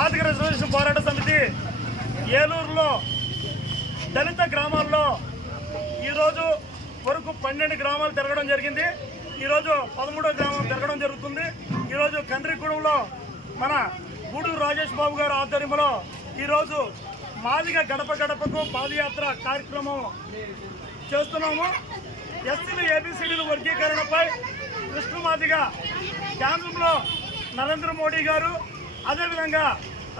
ఆర్థిక రిజర్వేషన్ పోరాట సమితి ఏలూరులో దళిత గ్రామాల్లో ఈరోజు వరకు 12 గ్రామాలు తిరగడం జరిగింది. ఈరోజు 13వ గ్రామం తిరగడం జరుగుతుంది. ఈరోజు కండ్రిగూడెంలో మన గూడూరు రాజేష్ బాబు గారి ఆధ్వర్యంలో ఈరోజు మాదిగ గడప గడపకు పాదయాత్ర కార్యక్రమం చేస్తున్నాము. ఎస్సీలు ఏబిసిడీలు వర్గీకరణపై కృష్ణ మాదిగ కేంద్రంలో నరేంద్ర మోడీ గారు, అదేవిధంగా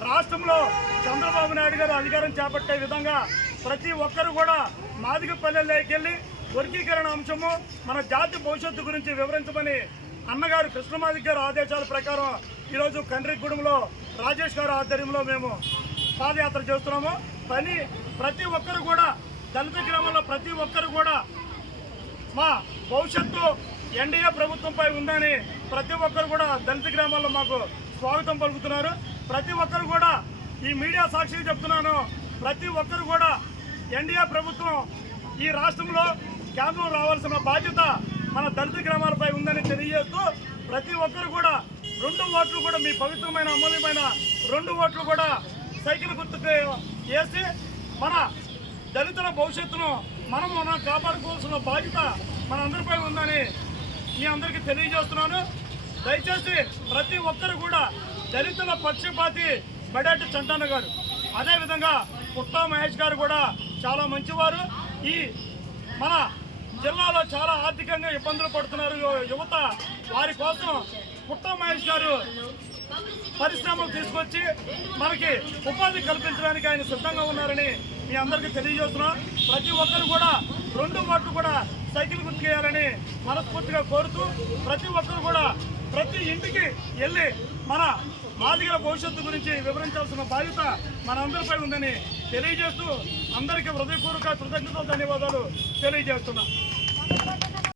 రాష్ట్రంలో చంద్రబాబు నాయుడు గారు అధికారం చేపట్టే విధంగా ప్రతి ఒక్కరు కూడా మాదిగ పల్లెల్లోకి వెళ్ళి వర్గీకరణ అంశము మన జాతి భవిష్యత్తు గురించి వివరించమని అన్నగారు కృష్ణమాదిగ గారు ఆదేశాల ప్రకారం ఈరోజు కండ్రిగూడెంలో రాజేష్ గారు ఆధ్వర్యంలో మేము పాదయాత్ర చేస్తున్నాము. ప్రతి ఒక్కరు కూడా దళిత గ్రామంలో ప్రతి ఒక్కరు కూడా మా భవిష్యత్తు ఎన్డీఏ ప్రభుత్వంపై ఉందని ప్రతి ఒక్కరు కూడా దళిత గ్రామాల్లో మాకు స్వాగతం పలుకుతున్నారు. ప్రతి ఒక్కరు కూడా ఈ మీడియా సాక్షిగా చెప్తున్నాను, ప్రతి ఒక్కరు కూడా ఎన్డీఏ ప్రభుత్వం ఈ రాష్ట్రంలో కేంద్రం రావాల్సిన బాధ్యత మన దళిత గ్రామాలపై ఉందని తెలియజేస్తూ ప్రతి ఒక్కరు కూడా 2 ఓట్లు కూడా మీ పవిత్రమైన అమూల్యమైన 2 ఓట్లు కూడా సైకిల్ గుర్తుకు వేసి మన దళితుల భవిష్యత్తును మనం కాపాడుకోవాల్సిన బాధ్యత మనందరిపై ఉందని మీ అందరికీ తెలియజేస్తున్నాను. దయచేసి ప్రతి ఒక్కరు కూడా దళితుల పక్షపాతి బడేటి చంటన్న గారు, అదేవిధంగా పుట్టా మహేష్ గారు కూడా చాలా మంచివారు. ఈ మన జిల్లాలో చాలా ఆర్థికంగా ఇబ్బందులు పడుతున్నారు యువత, వారి కోసం పుట్టా మహేష్ గారు పరిశ్రమలు తీసుకొచ్చి మనకి ఉపాధి కల్పించడానికి ఆయన సిద్ధంగా ఉన్నారని మీ అందరికీ తెలియజేస్తున్నాం. ప్రతి ఒక్కరు కూడా 2 ఓట్లు కూడా సైకిల్ గుర్తుకేయాలని మనస్ఫూర్తిగా కోరుతూ ప్రతి ఒక్కరు కూడా ప్రతి ఇంటికి వెళ్ళి మన మాదిగల భవిష్యత్తు గురించి వివరించాల్సిన బాధ్యత మనందరిపై ఉందని తెలియజేస్తూ అందరికీ హృదయపూర్వక కృతజ్ఞతలు ధన్యవాదాలు తెలియజేస్తున్నాం.